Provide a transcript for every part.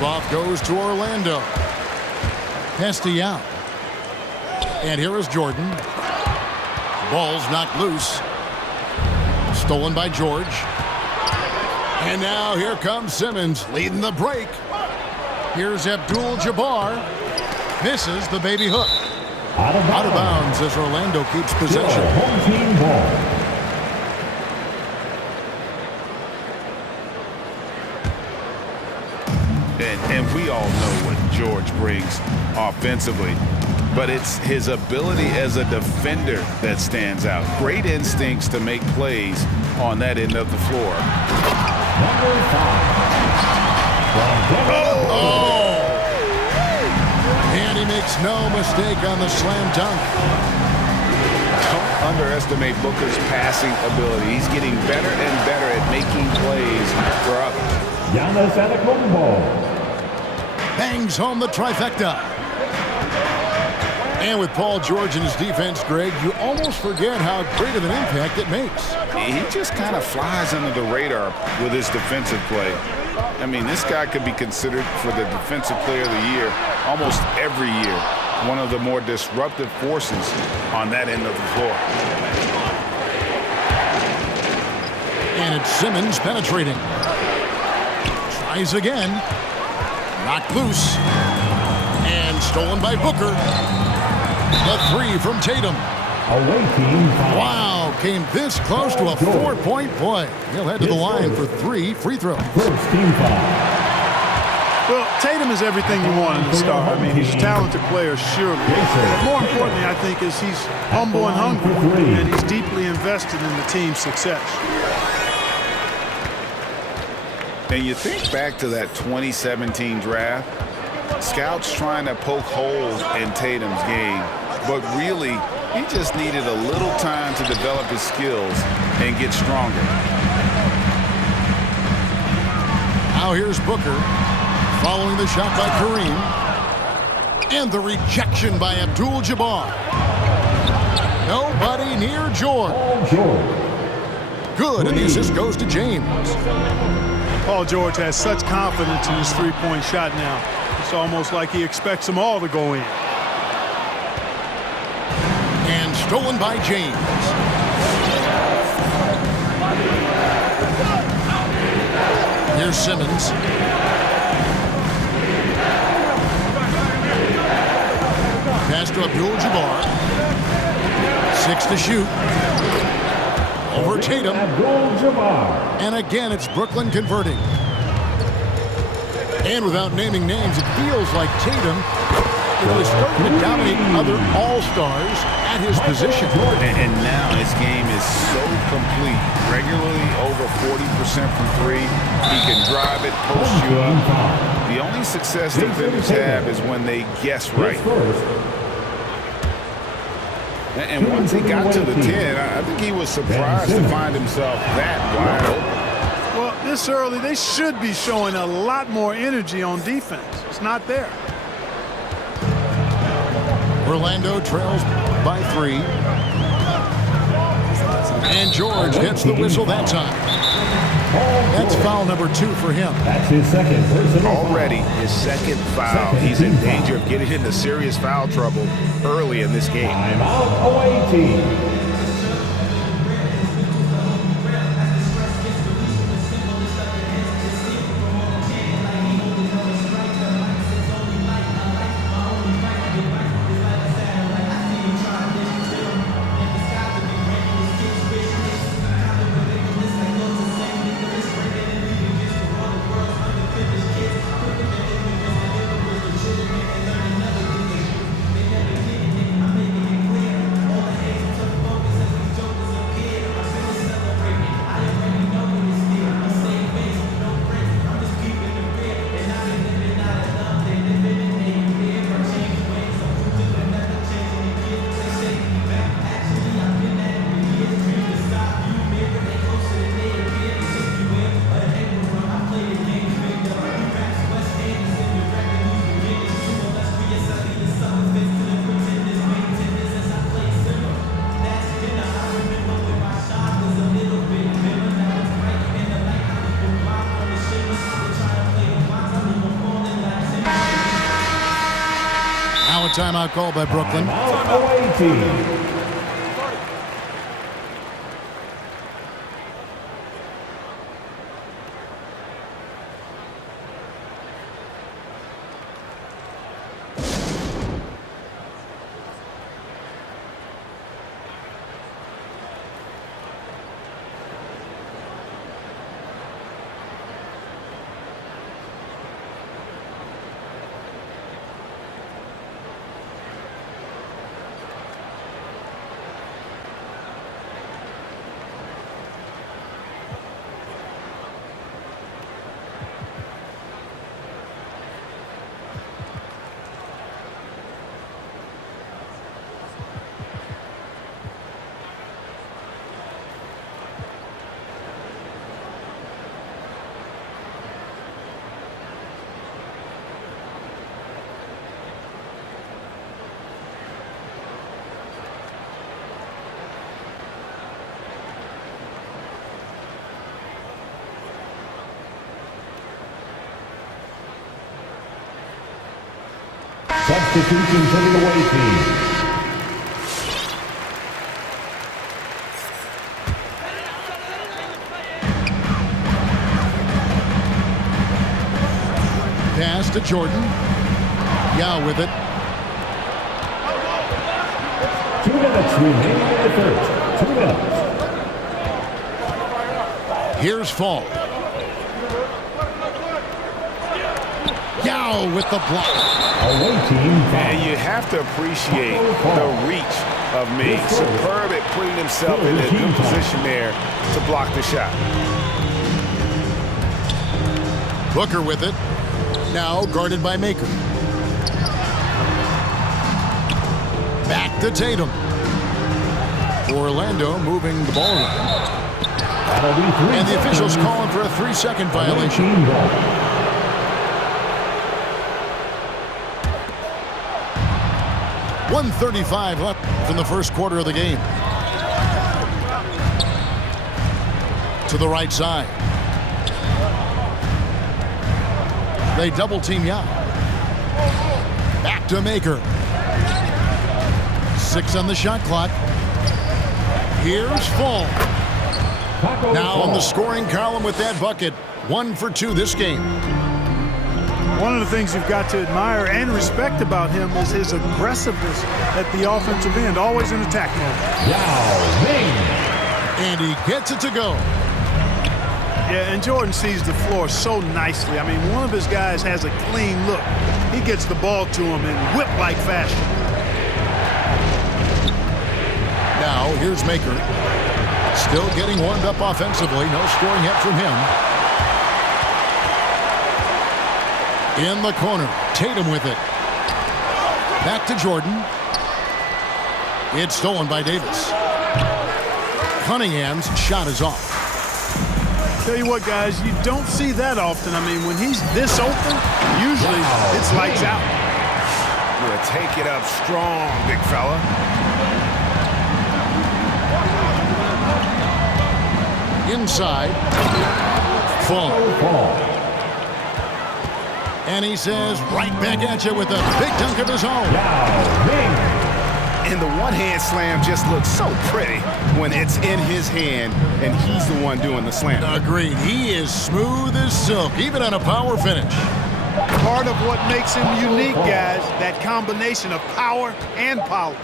Tip-off goes to Orlando. Castellano. And here is Jordan. Ball's knocked loose. Stolen by George. And now here comes Simmons leading the break. Here's Abdul-Jabbar. Misses the baby hook. Out of bounds as Orlando keeps possession. Home team ball. And we all know what George brings offensively, but it's his ability as a defender that stands out. Great instincts to make plays on that end of the floor. Number 5. And he makes no mistake on the slam dunk. Don't underestimate Booker's passing ability. He's getting better and better at making plays for others. Giannis Antetokounmpo. Bangs home the trifecta. And with Paul George in his defense, Greg, you almost forget how great of an impact it makes. He just kind of flies under the radar with his defensive play. I mean, this guy could be considered for the Defensive Player of the Year almost every year. One of the more disruptive forces on that end of the floor. And it's Simmons penetrating. Tries again. Knocked loose. And stolen by Booker. The three from Tatum. Away team foul. Wow, came this close to a 4-point play. He'll head to the line for 3 free throws. First team foul. Well, Tatum is everything you want in a star. I mean, he's a talented player, surely. But more importantly, I think, is he's humble and hungry, and he's deeply invested in the team's success. And you think back to that 2017 draft, scouts trying to poke holes in Tatum's game, but really, he just needed a little time to develop his skills and get stronger. Now here's Booker, following the shot by Kareem. And the rejection by Abdul-Jabbar. Nobody near George. Good, and the assist goes to James. Paul George has such confidence in his three-point shot now. It's almost like he expects them all to go in. And stolen by James. Here's Simmons. Pass to Abdul-Jabbar. 6 to shoot. Over Tatum. And again, it's Brooklyn converting. And without naming names, it feels like Tatum is starting to dominate other all-stars at his position. And now his game is so complete. Regularly over 40% from three. He can drive it, post you up. The only success defenders have is when they guess right. And once he got to the 10, I think he was surprised to find himself that wide open. Well, this early, they should be showing a lot more energy on defense. It's not there. Orlando trails by 3. And George gets the whistle that time. That's foul number 2 for him. That's his second personal Already his second foul. He's in danger of getting into serious foul trouble early in this game. Timeout away team. timeout called by Brooklyn. Timeout away team. Substitution for the away team. Pass to Jordan. Yao with it. 2 minutes remaining in the first. 2 minutes. Here's Fall. Yao with the block. Away team And foul. you have to appreciate the reach of Ming. Superb at putting himself in a good position there to block the shot. Booker with it. Now guarded by Maker. Back to Tatum. Orlando moving the ball around. That'll be 3 And the officials seconds. calling for a 3-second Away violation. team ball. .135 left from the first quarter of the game. To the right side. They double team Yao. Back to Maker. 6 on the shot clock. Here's Fall. Taco Now on the Fall. scoring column with that bucket. 1 for 2 this game. One of the things you've got to admire and respect about him is his aggressiveness at the offensive end, always in attack mode. Yao Ming. And he gets it to go. Yeah, and Jordan sees the floor so nicely. I mean, one of his guys has a clean look. He gets the ball to him in whip-like fashion. Now here's Maker. Still getting warmed up offensively. No scoring yet from him. In the corner, Tatum with it. Back to Jordan. It's stolen by Davis. Cunningham's shot is off. Tell you what, guys, you don't see that often. I mean, when he's this open, usually it's lights out. Gonna take it up strong, big fella. Inside. Fall. Fall. And he says, right back at you with a big dunk of his own. Yao Ming. And the one-hand slam just looks so pretty when it's in his hand and he's the one doing the slam. Agreed. He is smooth as silk, even on a power finish. Part of what makes him unique, guys, that combination of power and polish.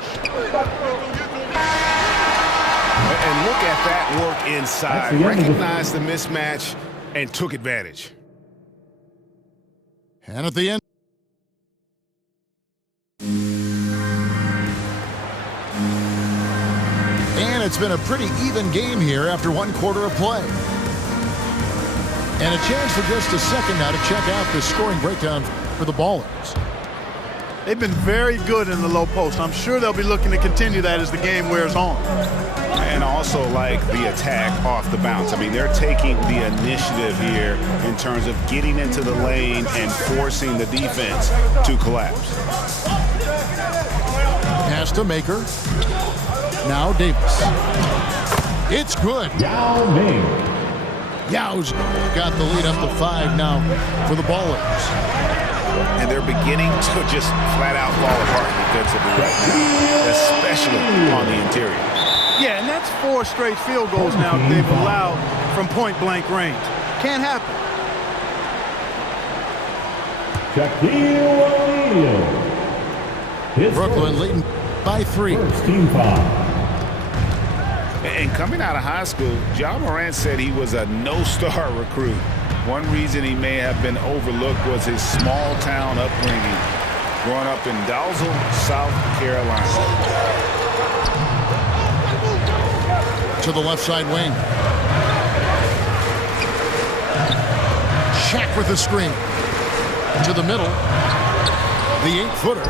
And look at that work inside. That's the end of the- Recognized the mismatch and took advantage. And at the end. And it's been a pretty even game here after 1 quarter of play. And a chance for just a second now to check out the scoring breakdown for the Ballers. They've been very good in the low post. I'm sure they'll be looking to continue that as the game wears on. And also like the attack off the bounce. I mean, they're taking the initiative here in terms of getting into the lane and forcing the defense to collapse. Pass to Maker. Now Davis. It's good. Yao Ming. Yao's got the lead up to 5 now for the Ballers. and they're beginning to just flat out fall apart defensively right now, especially on the interior. Yeah, and that's 4 straight field goals now they've allowed from point-blank range. Can't happen. Shaquille O'Neal. Brooklyn leading by 3. First team foul. And coming out of high school, Ja Morant said he was a no-star recruit. One reason he may have been overlooked was his small-town upbringing, growing up in Dalzell, South Carolina. To the left side wing. Shaq with the screen. To the middle. The 8-footer.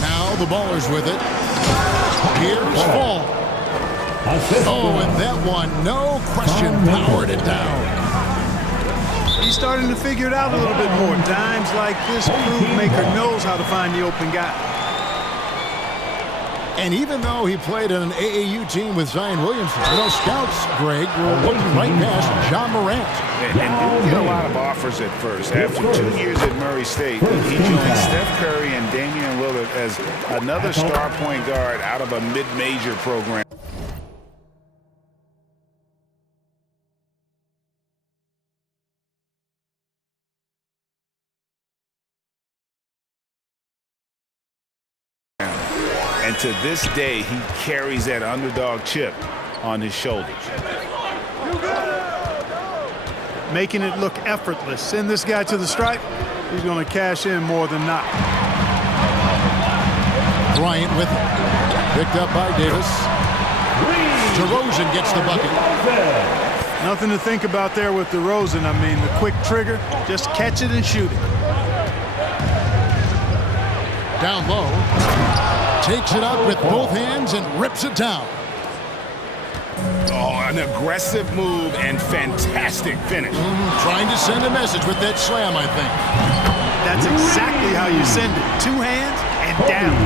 Now the Ballers with it. Here's Fall. Oh, and that one, no question, powered it down. He's starting to figure it out a little bit more. Dimes like this, Groove Maker knows how to find the open guy. And even though he played on an AAU team with Zion Williamson, scouts, Greg, were looking right past Ja Morant. And didn't get a lot of offers at first. After 2 years at Murray State, he joined Steph Curry and Damian Lillard as another star point guard out of a mid-major program. And to this day, he carries that underdog chip on his shoulders. Making it look effortless. Send this guy to the stripe. He's going to cash in more than not. Bryant with it. Picked up by Davis. DeRozan gets the bucket. Nothing to think about there with DeRozan. I mean, the quick trigger, just catch it and shoot it. Down low. Takes it up with both hands and rips it down. Oh, an aggressive move and fantastic finish. Trying to send a message with that slam, I think. That's exactly how you send it. 2 hands and down.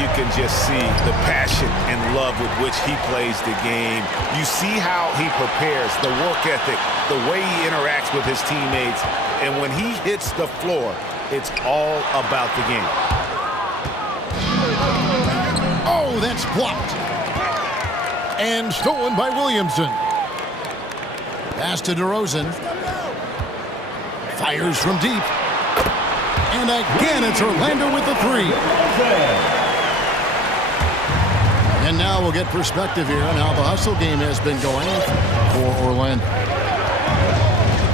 You can just see the passion and love with which he plays the game. You see how he prepares, the work ethic, the way he interacts with his teammates. And when he hits the floor, it's all about the game. Oh, that's blocked. And stolen by Williamson. Pass to DeRozan. Fires from deep. And again, it's Orlando with the 3. And now we'll get perspective here on how the hustle game has been going for Orlando.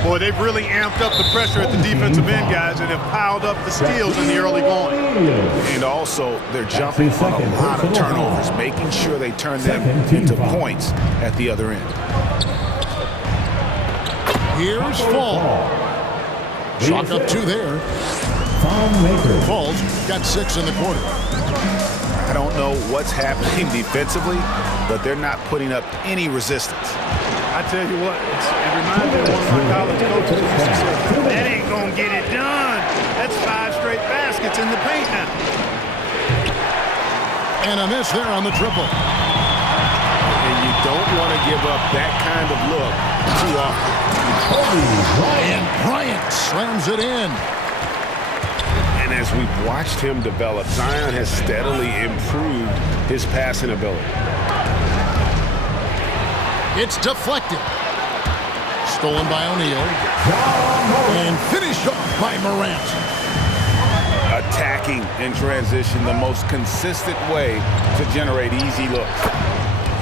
Boy, they've really amped up the pressure at the defensive end, guys, and have piled up the steals in the early going. And also, they're jumping on a lot of turnovers, making sure they turn them into points at the other end. Here's Fall. Chalk up 2 there. Fall's got 6 in the quarter. I don't know what's happening defensively, but they're not putting up any resistance. I tell you what, it reminds me of one of my college coaches who used to say, that ain't going to get it done. That's 5 straight baskets in the paint now. And a miss there on the triple. And you don't want to give up that kind of look too often. And Bryant slams it in. And as we've watched him develop, Zion has steadily improved his passing ability. It's deflected. Stolen by O'Neal. And finished off by Morant. Attacking in transition, the most consistent way to generate easy looks.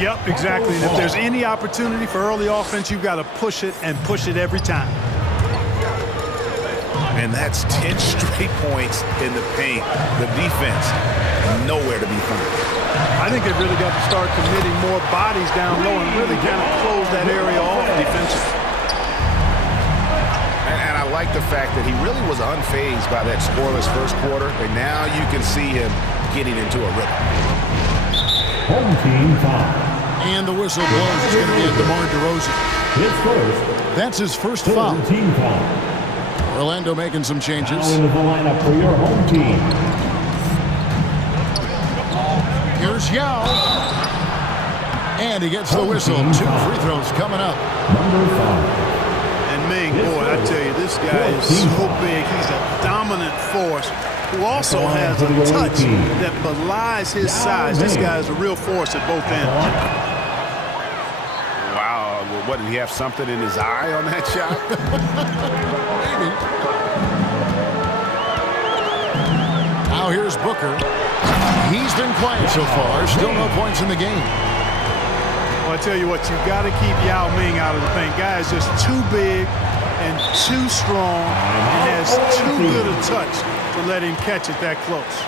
Yep, exactly. And if there's any opportunity for early offense, you've got to push it and push it every time. And that's 10 straight points in the paint. The defense, nowhere to be found. I think they've really got to start committing more bodies down low and really kind of close that area off defensively. And I like the fact that he really was unfazed by that scoreless first quarter, and now you can see him getting into a rhythm. Home team foul. And the whistle blows. It's going to be a DeMar DeRozan. His first. That's his first foul. Team foul. Orlando making some changes. Now into the lineup for your home team. Here's Yao. And he gets the whistle. 2 free throws coming up. Number 5. Ming, boy, I tell you, this guy is so big. He's a dominant force who also has a touch that belies his size. This guy is a real force at both ends. Wow, what, did he have something in his eye on that shot? Maybe. Now here's Booker. He's been quiet so far. Still no points in the game. Well, I tell you what, you've got to keep Yao Ming out of the paint. Guy is just too big and too strong and has too good a touch to let him catch it that close.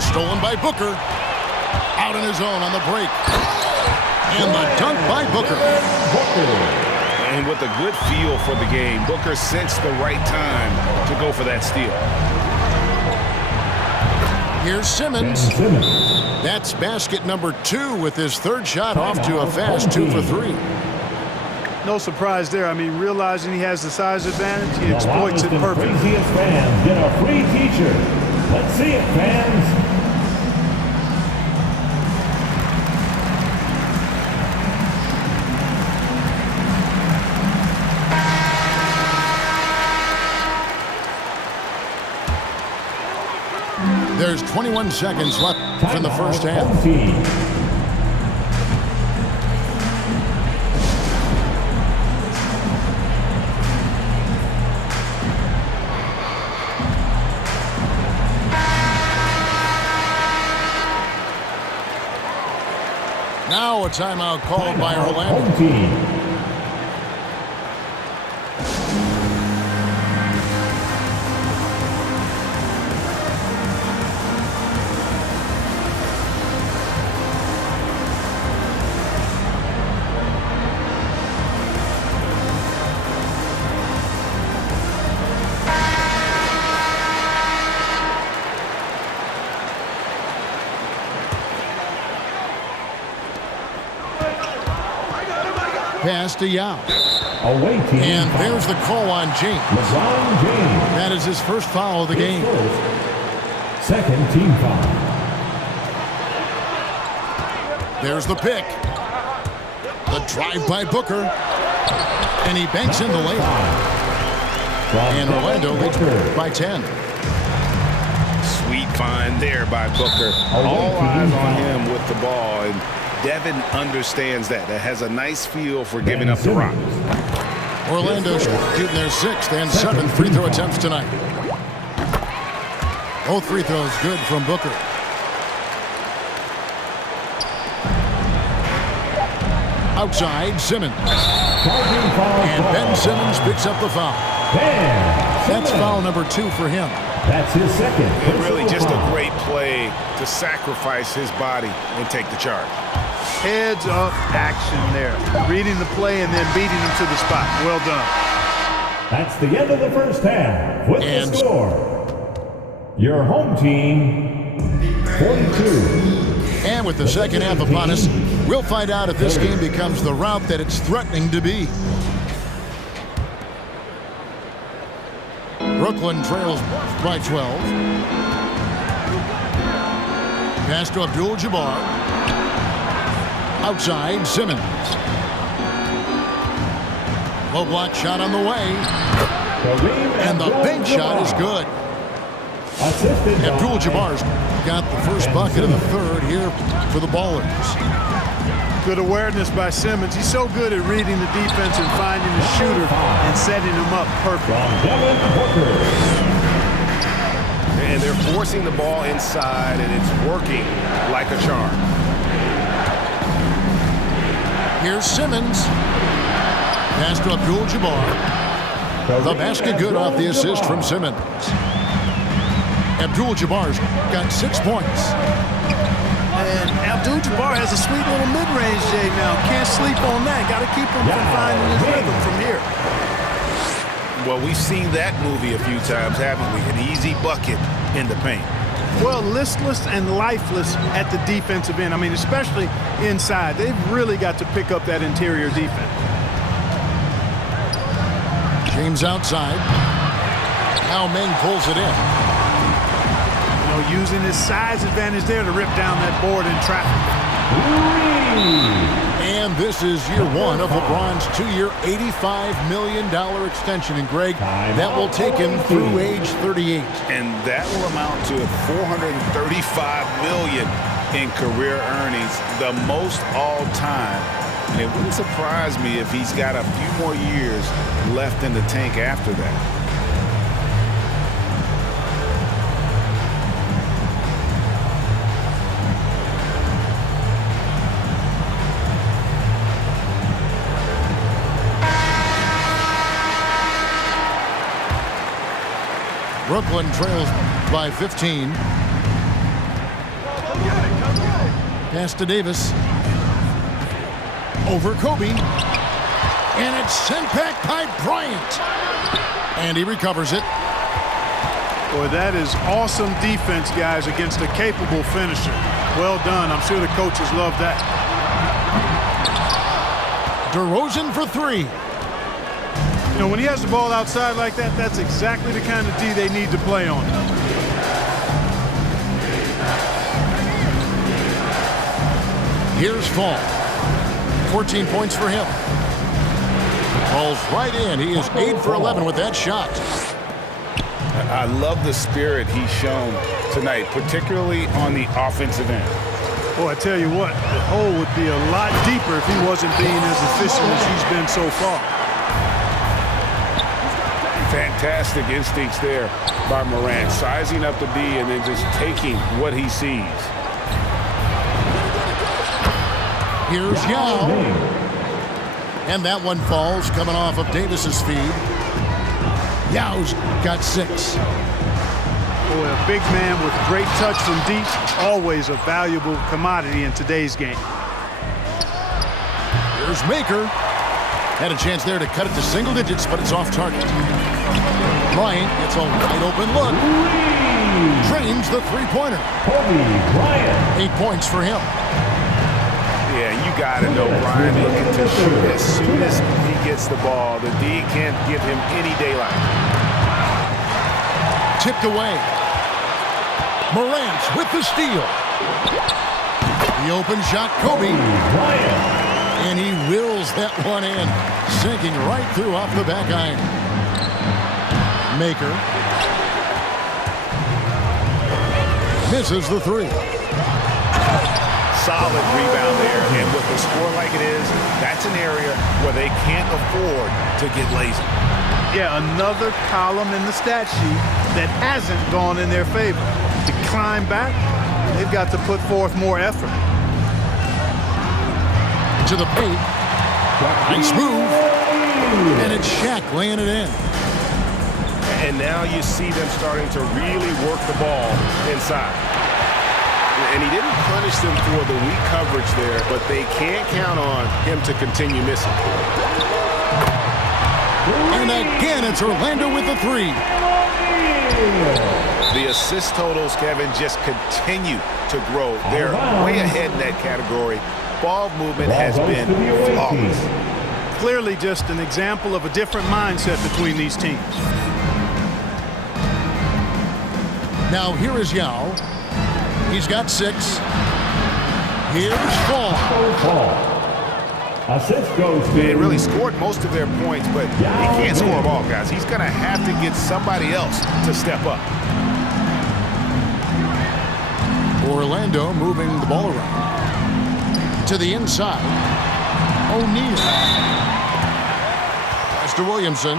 Stolen by Booker. Out on his own on the break. And the dunk by Booker. And with a good feel for the game, Booker sensed the right time to go for that steal. Here's Simmons. That's basket number 2 with his third shot off to a fast 2 for 3. No surprise there. I mean, realizing he has the size advantage, he exploits it perfectly. Craziest fans get a free t-shirt. Let's see it, fans. There's 21 seconds left in the first half. Now a timeout called by Orlando. Pass to Yao. And there's the call on James. LeBron James. That is his first foul of the game. Second team foul. There's the pick. The drive by Booker. And he banks in the layup. And Orlando leads by 10. Sweet find there by Booker. All eyes on him with the ball. And Devin understands that. That has a nice feel for giving up the rock. Orlando shooting their 6th and 7th free throw attempts tonight. Both free throws good from Booker. Outside, Simmons. And Ben Simmons picks up the foul. That's foul number 2 for him. That's his second. And really just a great play to sacrifice his body and take the charge. Heads up action there. Reading the play and then beating him to the spot. Well done. That's the end of the first half. With the score, your home team, 42. And with the second half upon us, we'll find out if this game becomes the rout that it's threatening to be. Brooklyn trails by 12. Pass to Abdul-Jabbar. Outside, Simmons. Low block shot on the way. And the bank shot is good. Abdul-Jabbar's got the first bucket of the third here for the Ballers. Good awareness by Simmons. He's so good at reading the defense and finding the shooter and setting him up perfect. and they're forcing the ball inside, and it's working like a charm. Here's Simmons. Pass to Abdul-Jabbar. The basket good off the assist from Simmons. Abdul-Jabbar's got 6 points. And Abdul-Jabbar has a sweet little mid-range, Jay, now. Can't sleep on that. Got to keep him from finding his rhythm from here. Well, we've seen that movie a few times, haven't we? An easy bucket in the paint. Well, listless and lifeless at the defensive end. I mean, especially inside. They've really got to pick up that interior defense. James outside. Now Meng pulls it in. You know, using his size advantage there to rip down that board in traffic. And this is year one of LeBron's 2-year, $85 million extension. And Greg, that will take him through age 38. And that will amount to $435 million in career earnings, the most all time. And it wouldn't surprise me if he's got a few more years left in the tank after that. Brooklyn trails by 15. Pass to Davis. Over Kobe. And it's sent back by Bryant. And he recovers it. Boy, that is awesome defense, guys, against a capable finisher. Well done. I'm sure the coaches love that. DeRozan for 3. You know, when he has the ball outside like that, that's exactly the kind of D they need to play on. Here's Fall. 14 points for him. Falls right in. He is 8 for 11 with that shot. I love the spirit he's shown tonight, particularly on the offensive end. Boy, I tell you what, the hole would be a lot deeper if he wasn't being as efficient as he's been so far. Fantastic instincts there by Morant, sizing up the D and then just taking what he sees. Here's Yao. And that one falls, coming off of Davis's feed. Yao's got 6. Boy, a big man with great touch from deep, always a valuable commodity in today's game. Here's Maker. Had a chance there to cut it to single digits, but it's off target. Bryant gets a wide open look. Drains the three-pointer. Kobe Bryant. 8 points for him. Yeah, you got to know Bryant looking to shoot as soon as he gets the ball. The D can't give him any daylight. Tipped away. Morant with the steal. The open shot, Kobe. Bryant. And he wills that one in, sinking right through off the back iron. Maker. Misses the 3. Solid rebound there, and with a score like it is, that's an area where they can't afford to get lazy. Yeah, another column in the stat sheet that hasn't gone in their favor. To climb back, they've got to put forth more effort. To the paint. Nice move. And it's Shaq laying it in. And now you see them starting to really work the ball inside. And he didn't punish them for the weak coverage there, but they can't count on him to continue missing. And again, it's Orlando with the 3. The assist totals, Kevin, just continue to grow. They're way ahead in that category. Ball movement has been flawless. Clearly just an example of a different mindset between these teams. Now here is Yao. He's got 6. Here's Fall. Assist goes to. They really scored most of their points, but he can't score them all, guys. He's going to have to get somebody else to step up. Orlando moving the ball around. To the inside. O'Neal. Pass to Williamson.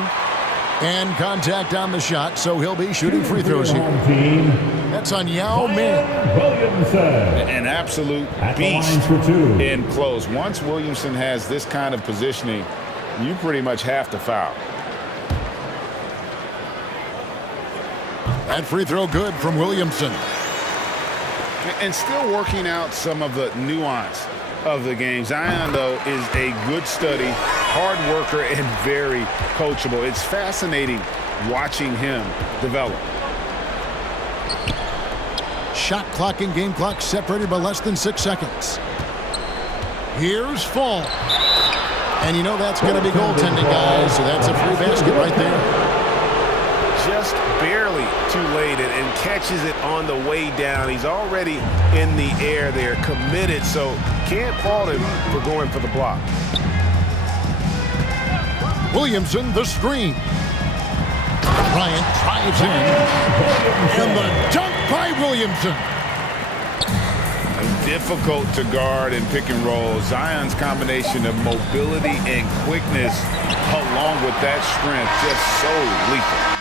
And contact on the shot, so he'll be shooting free throws here. Home team, That's on Yao Ming. Williamson. An absolute At the beast line for two. in close. Once Williamson has this kind of positioning, you pretty much have to foul. That free throw good from Williamson. And still working out some of the nuance of the game. Zion, though, is a good study, hard worker, and very coachable. It's fascinating watching him develop. Shot clock and game clock separated by less than 6 seconds. Here's Fall. And you know that's going to be goaltending, guys, so that's a free basket right there. Just barely too late and catches it on the way down. He's already in the air there, committed, so can't fault him for going for the block. Williamson, the screen. Bryant drives in. And the dunk by Williamson. Difficult to guard and pick and roll. Zion's combination of mobility and quickness along with that strength just so lethal.